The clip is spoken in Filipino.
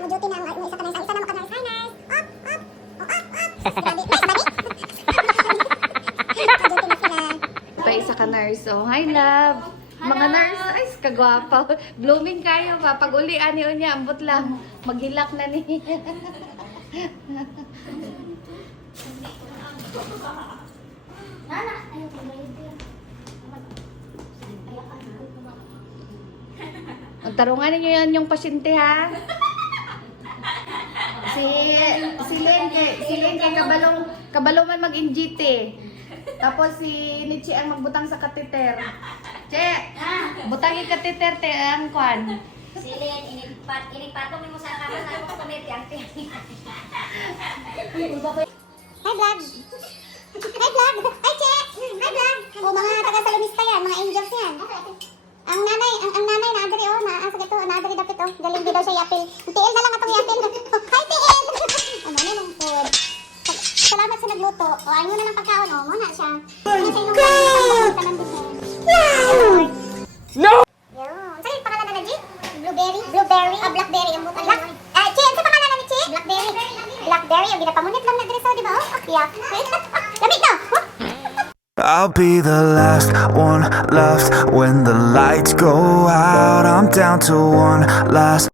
Mo-duty na ang isa ka nurse. Ang isa na maka-nurse. Hi, nurse! Up! Up! Oh, up! Up! Grabe. Nurse, babi! Mo-duty na sila. Pa isa ka nurse. Oh, hi love. Mga nurse, ay kagwapa. Blooming kayo pa. Pag uli ani unya ambot lang. Maghilak na ni. Tarungan niyo yan yung pasyente ha. Si Len kay kabalo man mag-NGT. Tapos si Nietzsche ang magbutang sa kateter. Che, butang yung kateter te ang kwan. Silin, inigpatong mo sa kamas na ako kumit yang Hi, vlog! Hi, vlog! Hi, Che! Hi, vlog! O, mga taga-salonista yan, mga angels yan. Ang nanay naadari oh, naasag ito, naadari dapat oh. Galing di daw siya yapil. TL na lang atong yapil. Hi, TL! Ano na lang food. Salamat sa nagluto. O, ayaw na ng pagkaon. O, muna siya. Oh my God! No! Saan yung pangalan na G? Blueberry? Blueberry? Ah, blackberry. Ang bukan lang. Che, ano sa pangalan na ni Che? Blackberry. Blackberry. Ang ginapamunit lang na dress oh, di ba? Oh, yeah. Lamig na! I'll be the last one left when the lights go out. I'm down to one last